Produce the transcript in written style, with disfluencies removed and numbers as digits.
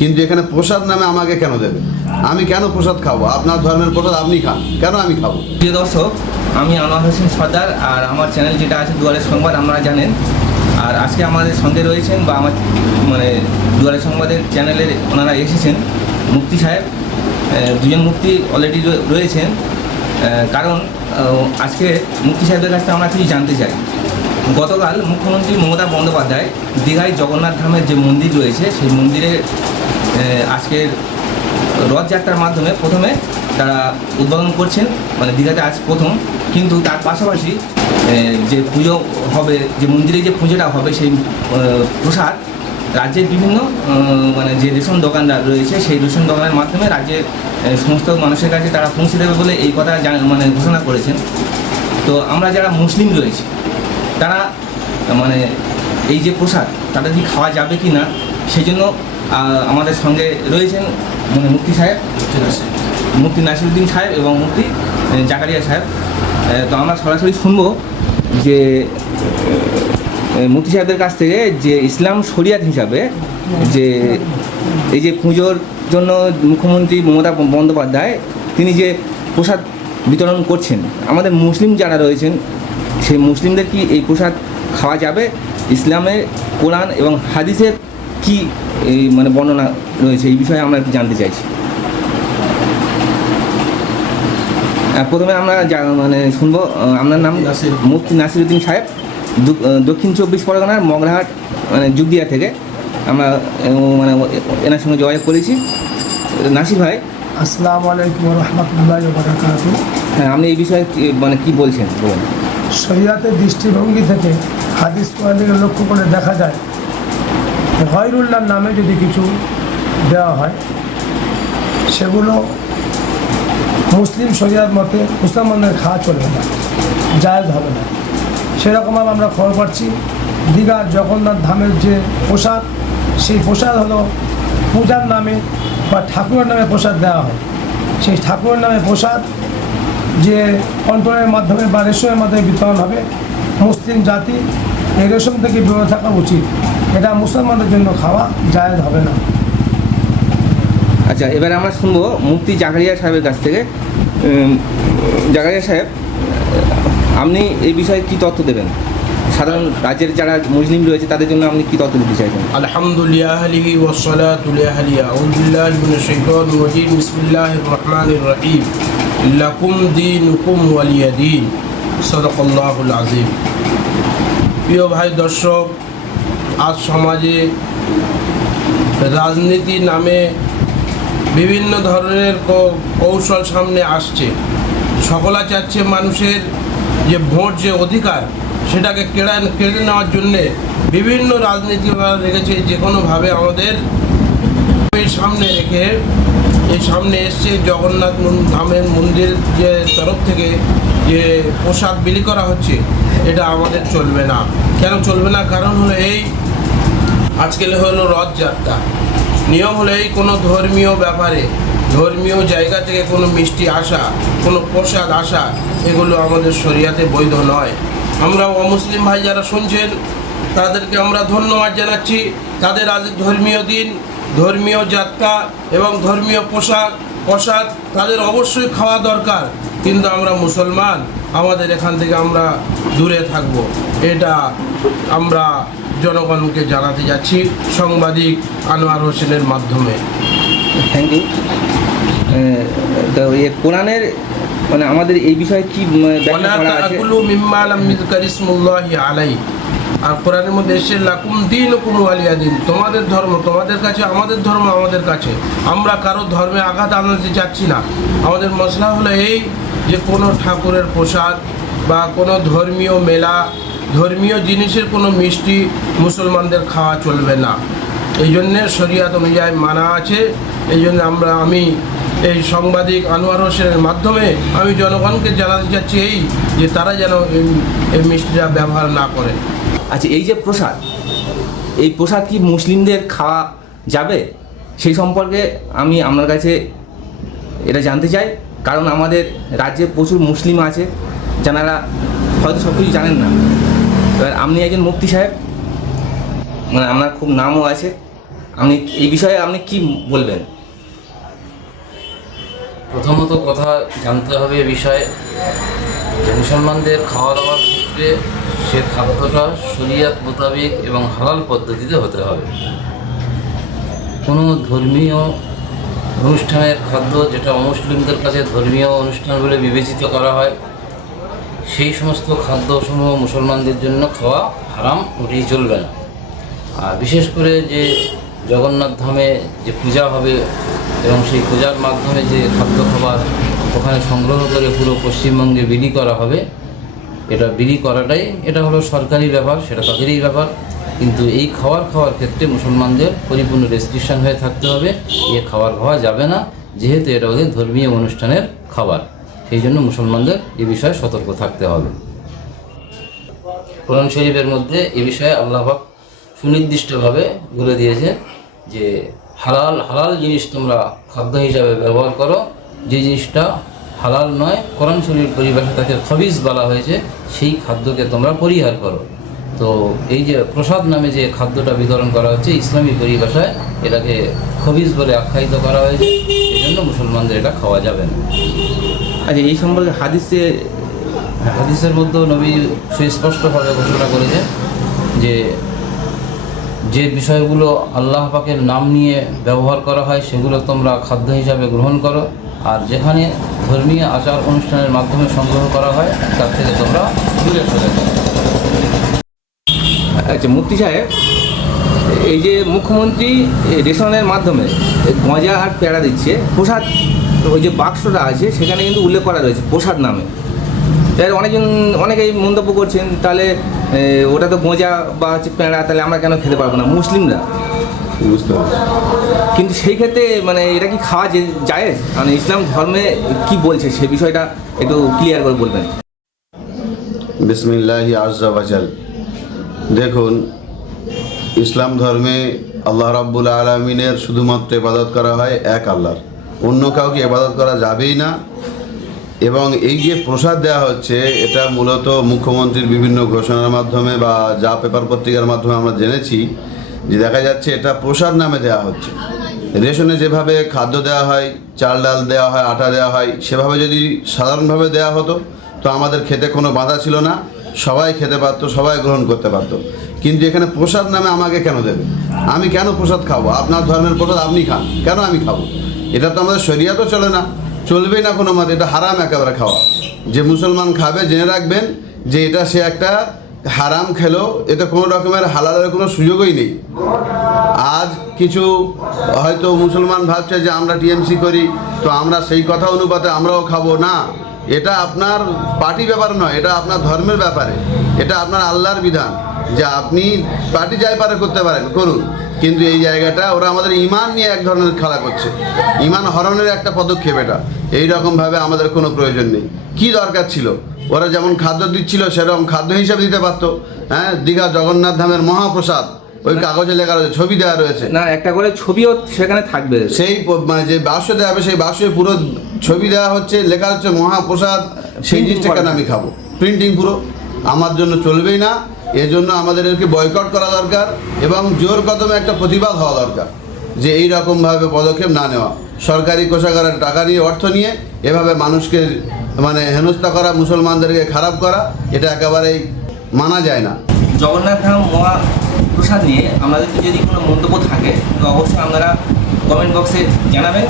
কিন্তু এখানে প্রসাদ নামে আমাকে কেন দেবে? আমি কেন প্রসাদ খাবো? আপনার ধর্মের প্রসাদ আপনি খান, কেন আমি খাবো? প্রিয় দর্শক, আমি আনোয়ার হোসেন সর্দার, আর আমার চ্যানেল যেটা আছে দুয়ারের সংবাদ, আপনারা জানেন। আর আজকে আমাদের সঙ্গে রয়েছেন, বা আমার দুয়ারের সংবাদের চ্যানেলের ওনারা এসেছেন মুফতি সাহেব। দুজন মুফতি অলরেডি রয়েছেন। কারণ আজকে মুফতি সাহেবের কাছ থেকে আমরা কিছু জানতে চাই। গতকাল মুখ্যমন্ত্রী মমতা বন্দ্যোপাধ্যায় দীঘায় জগন্নাথ ধামের যে মন্দির রয়েছে, সেই মন্দিরে আজকের রথযাত্রার মাধ্যমে প্রথমে তারা উদ্বোধন করছেন, দীঘাতে আজ প্রথম। কিন্তু তার পাশাপাশি যে পুজো হবে, যে মন্দিরে যে পুজোটা হবে, সেই প্রসাদ রাজ্যের বিভিন্ন যে রেশন দোকানদার রয়েছে, সেই রেশন দোকানের মাধ্যমে রাজ্যের সমস্ত মানুষের কাছে তারা পৌঁছে দেবে বলে এই কথা ঘোষণা করেছেন। তো আমরা যারা মুসলিম রয়েছি, তারা এই যে প্রসাদ তাদের কি খাওয়া যাবে কি না, সেই জন্য আমাদের সঙ্গে রয়েছেন মুফতি সাহেব, মুফতি নাসিরুদ্দিন সাহেব এবং মুফতি জাকারিয়া সাহেব। তো আমরা সরাসরি শুনবো যে মুফতি সাহেবদের কাছ থেকে যে ইসলাম শরিয়াত হিসাবে যে এই যে পুজোর জন্য মুখ্যমন্ত্রী মমতা বন্দ্যোপাধ্যায় তিনি যে প্রসাদ বিতরণ করছেন, আমাদের মুসলিম যারা রয়েছেন সেই মুসলিমদের কি এই প্রসাদ খাওয়া যাবে? ইসলামের কোরআন এবং হাদিসের কি বর্ণনা রয়েছে, এই বিষয়ে আমরা একটু জানতে চাইছি। প্রথমে আমরা শুনবো, আপনার নাম? মুফতি নাসিরুদ্দিন সাহেব, দক্ষিণ 24 পরগনার মগরাহাট যুগদিয়া থেকে আমরা এনার সঙ্গে যোগাযোগ করেছি। নাসির ভাই, আসসালামু আলাইকুম ওয়া রাহমাতুল্লাহি ওয়া বারাকাতুহু। হ্যাঁ, আপনি এই বিষয়ে কি বলছেন বলুন। শরিয়াতের দৃষ্টিভঙ্গি থেকে হাদিস কোরআনকে লক্ষ্য করে দেখা যায়, গয়রুল্লাহর নামে যদি কিছু দেওয়া হয়, সেগুলো মুসলিম শরিয়াত মতে মুসলমানদের খাওয়া চলবে না, জায়েজ হবে না। সেরকমভাবে আমরা খবর পাচ্ছি, দীঘার জগন্নাথ ধামের যে প্রসাদ, সেই প্রসাদ হলো পূজার নামে বা ঠাকুরের নামে প্রসাদ দেওয়া হয়। সেই ঠাকুরের নামে প্রসাদ যে কন্ট্রোলের মাধ্যমে বা রেশমের মাধ্যমে বিতরণ হবে, মুসলিম জাতি এই রেশম থেকে বিরত থাকা উচিত। এটা মুসলমানদের জন্য খাওয়া জায়েজ হবে না। আচ্ছা, এবার আমরা শুনবো মুফতি জাকারিয়া সাহেবের কাছ থেকে। জাকারিয়া সাহেব, আপনি এই বিষয়ে কি তথ্য দেবেন? সাধারণ রাজ্যের যারা মুসলিম রয়েছে তাদের জন্য আপনি কি তথ্য দিতে চাইছেন? আলহামদুলিল্লাহ আলিহি ওয়াসসালাতু আলিয়া আউযুবিল্লাহি মিনাশ শাইতানির রাজীম বিসমিল্লাহির রহমানির রহিম লাকুম দীনুকুম ওয়ালিয়া দীন সাদাকাল্লাহুল আযীম। প্রিয় ভাই দর্শক, আজ সমাজে রাজনীতি নামে বিভিন্ন ধরনের কৌশল সামনে আসছে। সকলা চাচ্ছে মানুষের যে ভোট, যে অধিকার, সেটাকে কেড়ে নেওয়ার জন্যে বিভিন্ন রাজনীতিরা রেখেছে। যে কোনোভাবে আমাদের সামনে রেখে এই সামনে এসছে জগন্নাথ ধামের মন্দির যে তরফ থেকে যে প্রসাদ বিলি করা হচ্ছে, এটা আমাদের চলবে না। কেন চলবে না? কারণ হলো এই আজকে হলো রথযাত্রা। নিয়ম হলো এই, কোনো ধর্মীয় ব্যাপারে, ধর্মীয় জায়গা থেকে কোনো মিষ্টি আসা, কোনো প্রসাদ আসা, এগুলো আমাদের শরিয়াতে বৈধ নয়। আমরা অমুসলিম ভাই যারা শুনছেন, তাদেরকে আমরা ধন্যবাদ জানাচ্ছি। তাদের আজ ধর্মীয় দিন, ধর্মীয় যাত্রা এবং ধর্মীয় প্রসাদ তাদের অবশ্যই খাওয়া দরকার। কিন্তু আমরা মুসলমান, আমাদের এখান থেকে আমরা দূরে থাকব, এটা আমরা জনগণকে জানাতে যাচ্ছি সাংবাদিক আনোয়ার হোসেনের মাধ্যমে। Thank you. তো কোরআনের আমাদের এই বিষয়ে কি আর কোরআনের মধ্যে এসে লাকুম দীনুকুম ওয়ালিয়া দীন, তোমাদের ধর্ম তোমাদের কাছে, আমাদের ধর্ম আমাদের কাছে। আমরা কারো ধর্মে আঘাত আনতে চাচ্ছি না। আমাদের মশলা হলো এই যে কোনো ঠাকুরের প্রসাদ বা কোনো ধর্মীয় মেলা, ধর্মীয় জিনিসের কোনো মিষ্টি মুসলমানদের খাওয়া চলবে না। এই জন্যে শরিয়াত অনুযায়ী মানা আছে। এই জন্য আমি এই সাংবাদিক আনোয়ার হোসেনের মাধ্যমে আমি জনগণকে জানাতে চাচ্ছি এই যে তারা যেন এই মিষ্টিটা ব্যবহার না করে। আচ্ছা, এই যে প্রসাদ, এই প্রসাদ কি মুসলিমদের খাওয়া যাবে? সেই সম্পর্কে আমি আপনার কাছে এটা জানতে চাই। কারণ আমাদের রাজ্যে প্রচুর মুসলিম আছে যারা হয়তো সব কিছু জানেন না। এবার আপনি একজন মুফতি সাহেব, আপনার খুব নামও আছে, আপনি এই বিষয়ে আপনি কি বলবেন? প্রথমত কথা জানতে হবে এ বিষয়ে যে মুসলমানদের খাওয়া দাওয়ার ক্ষেত্রে সে খাদ্যটা শরিয়াত মোতাবেক এবং হালাল পদ্ধতিতে হতে হবে। কোনো ধর্মীয় অনুষ্ঠানের খাদ্য যেটা অমুসলিমদের কাছে ধর্মীয় অনুষ্ঠান বলে বিবেচিত করা হয়, সেই সমস্ত খাদ্যসমূহ মুসলমানদের জন্য খাওয়া হারাম, ওটাই চলবে না। আর বিশেষ করে যে জগন্নাথ ধামে যে পূজা হবে এবং সেই পূজার মাধ্যমে যে খাদ্য খাবার ওখানে সংগ্রহ করে পুরো পশ্চিমবঙ্গে বিলি করা হবে, এটা বিলি করাটাই এটা হলো সরকারি ব্যাপার, সেটা তাদেরই ব্যাপার। কিন্তু এই খাওয়ার ক্ষেত্রে মুসলমানদের পরিপূর্ণ রেস্ট্রিকশন হয়ে থাকতে হবে। এ খাওয়া যাবে না, যেহেতু এটা ওদের ধর্মীয় অনুষ্ঠানের খাবার। সেই জন্য মুসলমানদের এ বিষয়ে সতর্ক থাকতে হবে। কোরআন শরীফের মধ্যে এ বিষয়ে আল্লাহ পাক সুনির্দিষ্টভাবে বলে দিয়েছে যে হালাল জিনিস তোমরা খাদ্য হিসাবে ব্যবহার করো, যে জিনিসটা হালাল নয়, কোরআন শরীফের পরিভাষায় তাকে খবিজ বলা হয়েছে, সেই খাদ্যকে তোমরা পরিহার করো। তো এই যে প্রসাদ নামে যে খাদ্যটা বিতরণ করা হচ্ছে, ইসলামী পরিভাষায় এটাকে খবিজ বলে আখ্যায়িত করা হয়েছে। এই জন্য মুসলমানদের এটা খাওয়া যাবে না। আচ্ছা, এই সম্পর্কে হাদিসের মধ্যেও নবী সুস্পষ্টভাবে ঘোষণা করেছে যে বিষয়গুলো আল্লাহ পাকের নাম নিয়ে ব্যবহার করা হয় সেগুলো তোমরা খাদ্য হিসাবে গ্রহণ করো, আর যেখানে ধর্মীয় আচার অনুষ্ঠানের মাধ্যমে সংগ্রহ করা হয় তার থেকে তোমরা দূরে সরে যাও। আচ্ছা মুফতি সাহেব, এই যে মুখ্যমন্ত্রী রেশনের মাধ্যমে গজা আর পেয়ারা দিচ্ছে, প্রসাদ ওই যে বাক্সটা আছে সেখানে কিন্তু উল্লেখ করা রয়েছে প্রসাদ নামে। তাই অনেকেই মন্তব্য করছেন, তাহলে ওটা তো গোঁজা বা হচ্ছে পেঁড়া, তাহলে আমরা কেন খেতে পারবো না মুসলিমরা? বুঝতে পারছি। কিন্তু সেই ক্ষেত্রে মানে এটা কি খাওয়া জায়েজ? মানে ইসলাম ধর্মে কি বলছে সে বিষয়টা একটু ক্লিয়ার করে বলবেন। বিসমিল্লাহি আযজা ওয়াজাল। দেখুন, ইসলাম ধর্মে আল্লাহ রাব্বুল আলামিনের শুধুমাত্র ইবাদত করা হয় এক আল্লাহর, অন্য কাউকে ইবাদত করা যাবেই না। এবং এই যে প্রসাদ দেওয়া হচ্ছে, এটা মূলত মুখ্যমন্ত্রীর বিভিন্ন ঘোষণার মাধ্যমে বা যা পেপার পত্রিকার মাধ্যমে আমরা জেনেছি যে দেখা যাচ্ছে এটা প্রসাদ নামে দেওয়া হচ্ছে। রেশনে যেভাবে খাদ্য দেওয়া হয়, চাল ডাল দেওয়া হয়, আটা দেওয়া হয়, সেভাবে যদি সাধারণভাবে দেওয়া হতো তো আমাদের খেতে কোনো বাধা ছিল না, সবাই খেতে পারতো, সবাই গ্রহণ করতে পারতো। কিন্তু এখানে প্রসাদ নামে আমাকে কেন দেবে? আমি কেন প্রসাদ খাবো? আপনার ধর্মের প্রসাদ আপনি খান, কেন আমি খাবো? এটা তো আমাদের শরিয়াতও চলে না, চলবেই না কোনো মতে। এটা হারাম একেবারে খাওয়া। যে মুসলমান খাবে জেনে রাখবেন যে এটা সে একটা হারাম খেলো, এতে কোনো রকমের হালালের কোনো সুযোগই নেই। আজ কিছু হয়তো মুসলমান ভাবছে যে আমরা টিএমসি করি, তো আমরা সেই কথা অনুপাতে আমরাও খাবো না। এটা আপনার পার্টি ব্যাপার নয়, এটা আপনার ধর্মের ব্যাপারে, এটা আপনার আল্লাহর বিধান যে আপনি পার্টি যাই পারে করতে পারেন, করুন। কিন্তু এই জায়গাটা ওরা আমাদের ইমান নিয়ে এক ধরনের খেলা করছে, ইমান হরণের একটা পদক্ষেপ এটা। এই রকমভাবে আমাদের কোনো প্রয়োজন নেই। কি দরকার ছিল? ওরা যেমন খাদ্য দিচ্ছিল সেরকম খাদ্য হিসাবে দিতে পারতো। হ্যাঁ, দীঘা জগন্নাথ ধামের মহাপ্রসাদ, ওই কাগজে লেখা রয়েছে, ছবি দেওয়া রয়েছে না, একটা করে ছবিও সেখানে থাকবে। সেই মানে যে বাক্স দেওয়া হবে সেই বাক্সে পুরো ছবি দেওয়া হচ্ছে, লেখা হচ্ছে মহাপ্রসাদ। সেই জিনিসটা কেন আমি খাবো? প্রিন্টিং পুরো আমার জন্য চলবেই না। এজন্য আমাদেরকে বয়কট করা দরকার এবং জোর কদমে একটা প্রতিবাদ হওয়া দরকার যে এই রকমভাবে পদক্ষেপ না নেওয়া। সরকারি কোষাগারের টাকা নিয়ে, অর্থ নিয়ে এভাবে মানুষকে মানে হেনস্থা করা, মুসলমানদেরকে খারাপ করা, এটা একেবারেই মানা যায় না। জগন্নাথ ধাম মহাপ্রসাদ নিয়ে আমাদের যদি কোনো মন্তব্য থাকে তো অবশ্যই আপনারা কমেন্ট বক্সে জানাবেন।